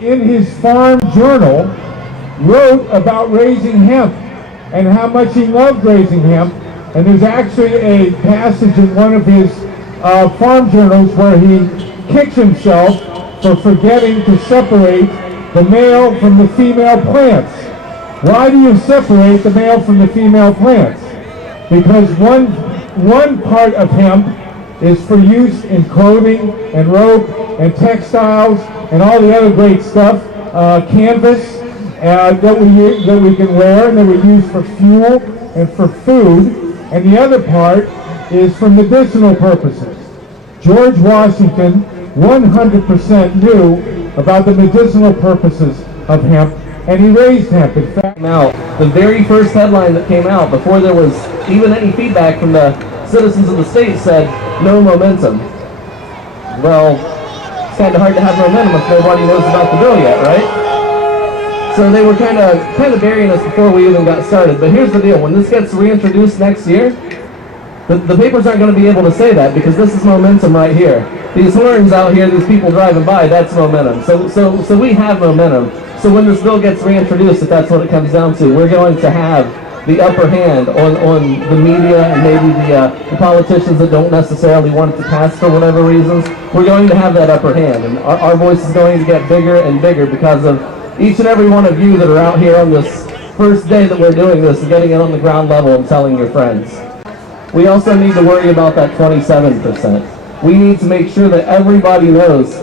In his farm journal wrote about raising hemp and how much he loved raising hemp, and there's actually a passage in one of his farm journals where he kicks himself for forgetting to separate the male from the female plants. Why do you separate the male from the female plants? Because one part of hemp is for use in clothing and rope and textiles and all the other great stuff, canvas that we can wear and that we use for fuel and for food, and the other part is for medicinal purposes. George Washington 100% knew about the medicinal purposes of hemp, and he raised hemp. In fact, now the very first headline that came out before there was even any feedback from the citizens of the state said, "No momentum." Well, it's kind of hard to have momentum if nobody knows about the bill yet, right? So they were kind of burying us before we even got started. But here's the deal: when this gets reintroduced next year, the papers aren't going to be able to say that, because this is momentum right here. These horns out here, these people driving by, that's momentum. So we have momentum. So when this bill gets reintroduced, if that's what it comes down to, we're going to have the upper hand on the media and maybe the politicians that don't necessarily want it to pass for whatever reasons. We're going to have that upper hand, and our voice is going to get bigger and bigger because of each and every one of you that are out here on this first day that we're doing this and getting it on the ground level and telling your friends. We also need to worry about that 27%. We need to make sure that everybody knows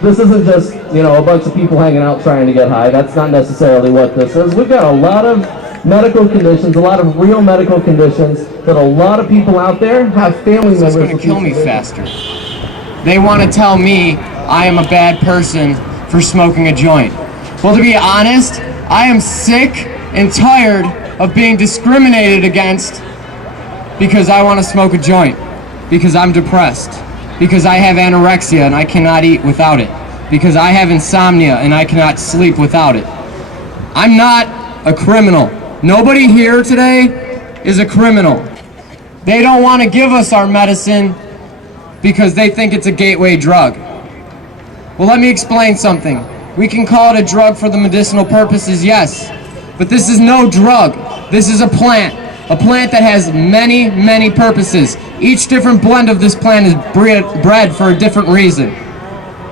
this isn't just, a bunch of people hanging out trying to get high. That's not necessarily what this is. We've got a lot of medical conditions, a lot of real medical conditions that a lot of people out there have family members. It's going to kill me faster. They want to tell me I am a bad person for smoking a joint. Well, to be honest, I am sick and tired of being discriminated against because I want to smoke a joint, because I'm depressed, because I have anorexia and I cannot eat without it, because I have insomnia and I cannot sleep without it. I'm not a criminal. Nobody here today is a criminal. They don't want to give us our medicine because they think it's a gateway drug. Well, let me explain something. We can call it a drug for the medicinal purposes, yes, but this is no drug. This is a plant that has many, many purposes. Each different blend of this plant is bred for a different reason.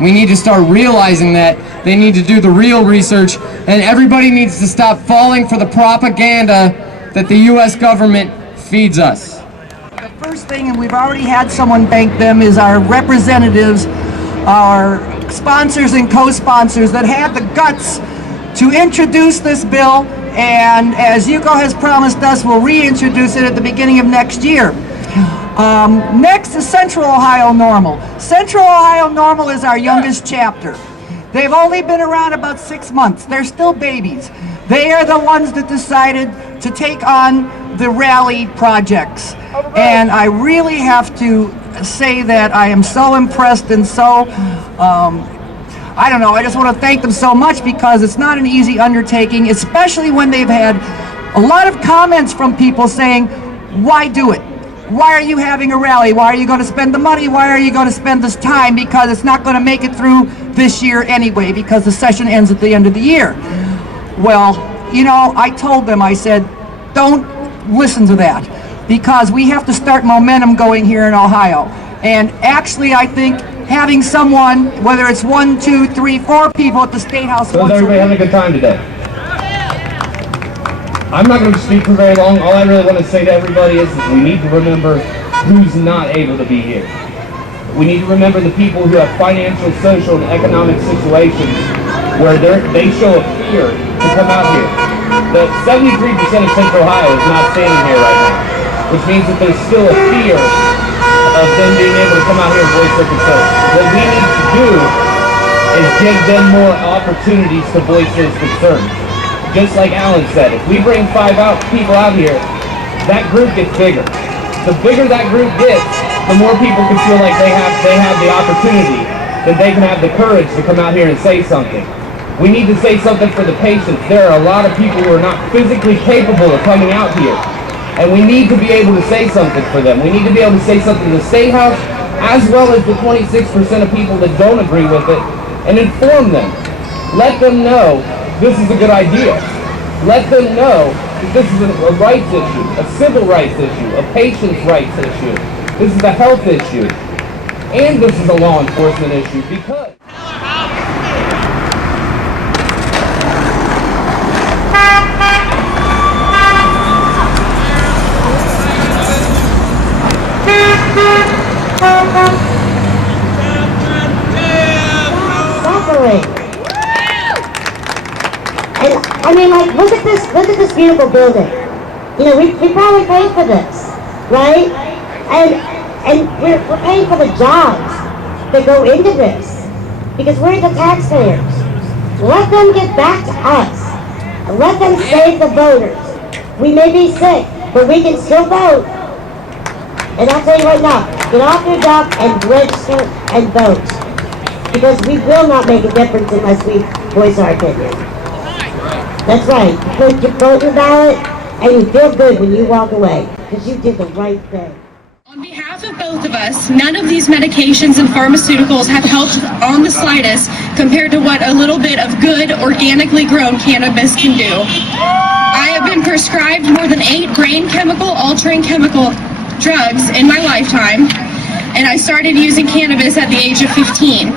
We need to start realizing that. They need to do the real research, and everybody needs to stop falling for the propaganda that the U.S. government feeds us. The first thing, and we've already had someone thank them, is our representatives, our sponsors and co-sponsors that had the guts to introduce this bill, and as Hugo has promised us, we'll reintroduce it at the beginning of next year. Next is Central Ohio Normal. Central Ohio Normal is our youngest chapter. They've only been around about 6 months. They're still babies. They are the ones that decided to take on the rally projects. And I really have to say that I am so impressed and so, I don't know, I just want to thank them so much, because it's not an easy undertaking, especially when they've had a lot of comments from people saying, why do it? Why are you having a rally? Why are you going to spend the money? Why are you going to spend this time? Because it's not going to make it through this year anyway, because the session ends at the end of the year. Well, I told them, I said, don't listen to that, because we have to start momentum going here in Ohio. And actually, I think having someone, whether it's 1, 2, 3, 4 people at the State House. So is everybody having a good time today? I'm not going to speak for very long. All I really want to say to everybody is we need to remember who's not able to be here. We need to remember the people who have financial, social, and economic situations where they show a fear to come out here. The 73% of Central Ohio is not standing here right now, which means that there's still a fear of them being able to come out here and voice their concerns. What we need to do is give them more opportunities to voice those concerns. Just like Alan said, if we bring 5 people out here, that group gets bigger. The bigger that group gets, the more people can feel like they have the opportunity, then they can have the courage to come out here and say something. We need to say something for the patients. There are a lot of people who are not physically capable of coming out here. And we need to be able to say something for them. We need to be able to say something to the State House, as well as the 26% of people that don't agree with it, and inform them. Let them know this is a good idea. Let them know that this is a rights issue, a civil rights issue, a patient's rights issue. This is a health issue. And this is a law enforcement issue because... Suffering. And I mean, like, look at this beautiful building. You know, we probably paid for this, right? And we're paying for the jobs that go into this because we're the taxpayers. Let them get back to us. Let them save the voters. We may be sick, but we can still vote. And I'll tell you right now, get off your duck and register and vote. Because we will not make a difference unless we voice our opinion. That's right. You put your vote in the ballot and you feel good when you walk away. Because you did the right thing. On behalf of both of us, none of these medications and pharmaceuticals have helped on the slightest compared to what a little bit of good, organically grown cannabis can do. I have been prescribed more than 8 brain chemical altering chemical drugs in my lifetime, and I started using cannabis at the age of 15.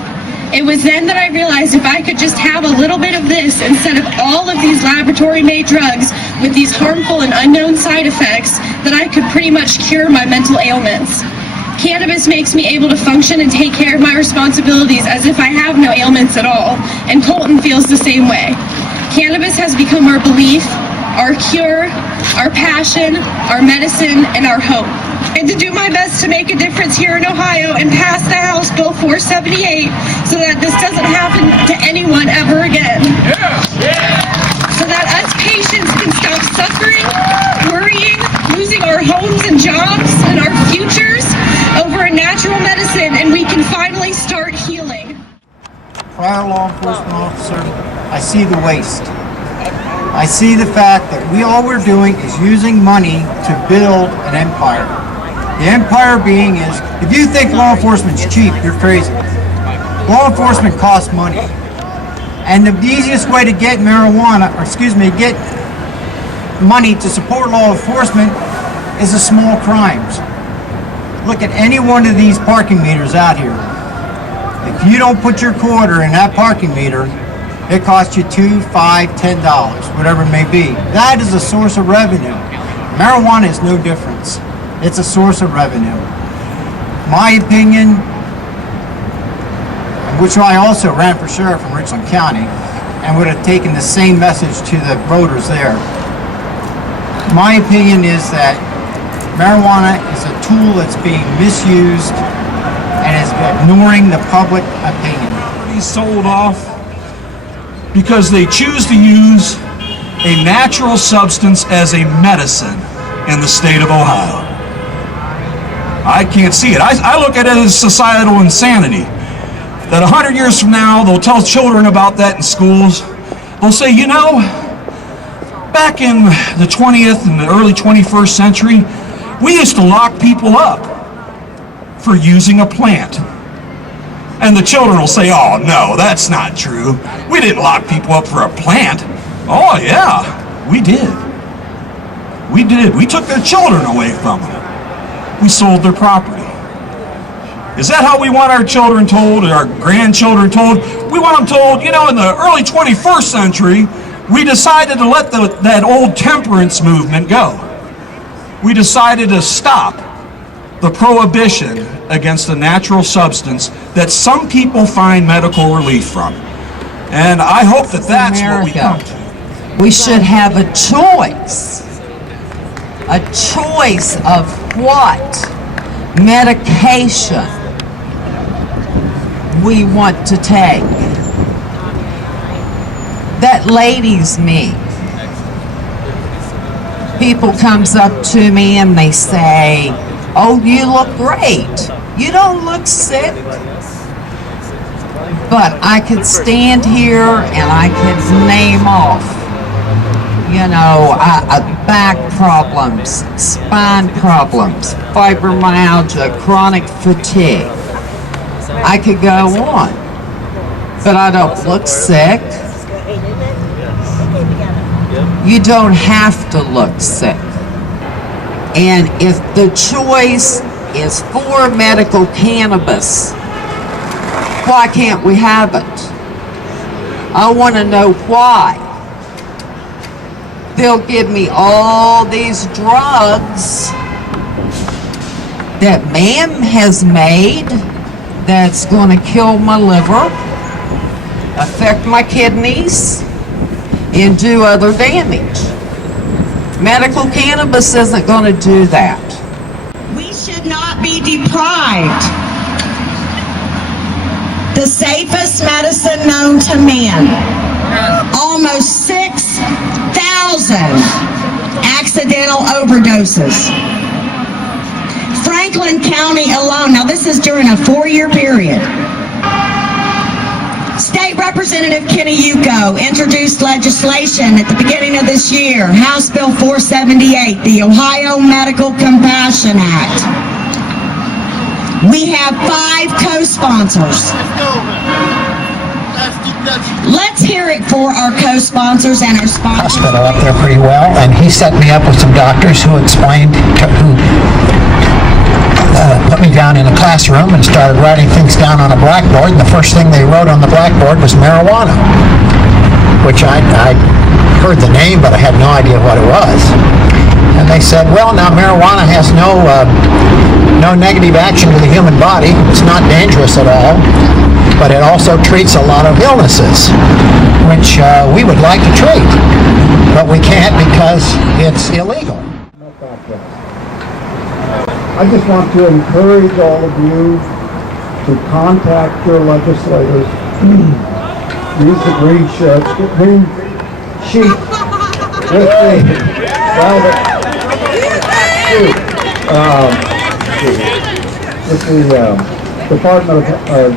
It was then that I realized if I could just have a little bit of this instead of all of these laboratory-made drugs with these harmful and unknown side effects, that I could pretty much cure my mental ailments. Cannabis makes me able to function and take care of my responsibilities as if I have no ailments at all, and Colton feels the same way. Cannabis has become our belief, our cure, our passion, our medicine, and our hope. And to do my best to make a difference here in Ohio and pass the House Bill 478 so that this doesn't happen to anyone ever again. So that us patients can stop suffering, worrying, losing our homes and jobs and our futures over a natural medicine, and we can finally start healing. Prior law enforcement officer, I see the waste. I see the fact that all we're doing is using money to build an empire. The empire being is, if you think law enforcement's cheap, you're crazy. Law enforcement costs money. And the easiest way to get get money to support law enforcement is the small crimes. Look at any one of these parking meters out here. If you don't put your quarter in that parking meter, it costs you $2, $5, $10, whatever it may be. That is a source of revenue. Marijuana is no difference. It's a source of revenue. My opinion, which I also ran for sheriff in Richland County and would have taken the same message to the voters there. My opinion is that marijuana is a tool that's being misused and is ignoring the public opinion. He's sold off because they choose to use a natural substance as a medicine in the state of Ohio. I can't see it. I look at it as societal insanity. That 100 years from now, they'll tell children about that in schools. They'll say, you know, back in the 20th and the early 21st century, we used to lock people up for using a plant. And the children will say, oh no, that's not true. We didn't lock people up for a plant. Oh yeah, we did. We did. We took their children away from them. We sold their property. Is that how we want our children told, or our grandchildren told? We want them told, you know, in the early 21st century, we decided to let that old temperance movement go. We decided to stop the prohibition against a natural substance that some people find medical relief from. And I hope that that's what we come to. We should have a choice of what medication we want to take. That ladies' meet. People comes up to me and they say, oh, you look great. You don't look sick. But I could stand here and I could name off, you know, back problems, spine problems, fibromyalgia, chronic fatigue. I could go on, but I don't look sick. You don't have to look sick. And if the choice is for medical cannabis, why can't we have it? I want to know why. They'll give me all these drugs that man has made that's going to kill my liver, affect my kidneys, and do other damage. Medical cannabis isn't going to do that. We should not be deprived the safest medicine known to man. Almost 6,000 accidental overdoses. Franklin County alone, now this is during a 4-year period. State Representative Kenny Yuko introduced legislation at the beginning of this year, House Bill 478, the Ohio Medical Compassion Act. We have 5 co-sponsors. Let's hear it for our co-sponsors and our sponsors. Hospital up there pretty well, and he set me up with some doctors who explained, put me down in a classroom and started writing things down on a blackboard, and the first thing they wrote on the blackboard was marijuana, which I heard the name, but I had no idea what it was. And they said, well, now marijuana has no negative action to the human body. It's not dangerous at all, but it also treats a lot of illnesses, which we would like to treat, but we can't because it's illegal. I just want to encourage all of you to contact your legislators. Use the green sheet with the Department of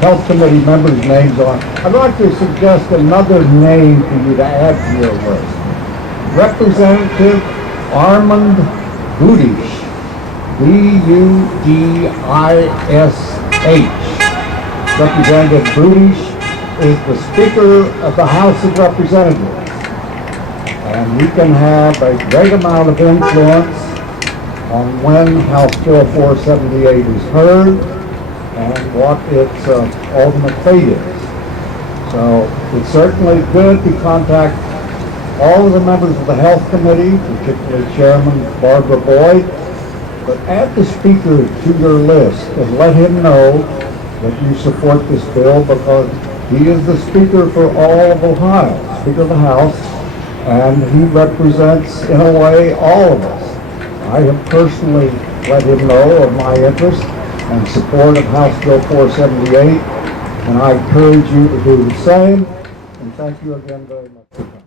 Health Committee members' names on. I'd like to suggest another name for you to add to your list. Representative Armand Budish. Budish. Representative Budish is the Speaker of the House of Representatives, and he can have a great amount of influence on when House Bill 478 is heard and what its ultimate fate is. So it's certainly good to contact all of the members of the Health Committee, particularly Chairman Barbara Boyd, but add the Speaker to your list and let him know that you support this bill, because he is the Speaker for all of Ohio, Speaker of the House, and he represents, in a way, all of us. I have personally let him know of my interest and support of House Bill 478, and I encourage you to do the same, and thank you again very much for coming.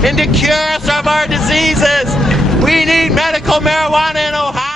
And to cure us of our diseases. We need medical marijuana in Ohio.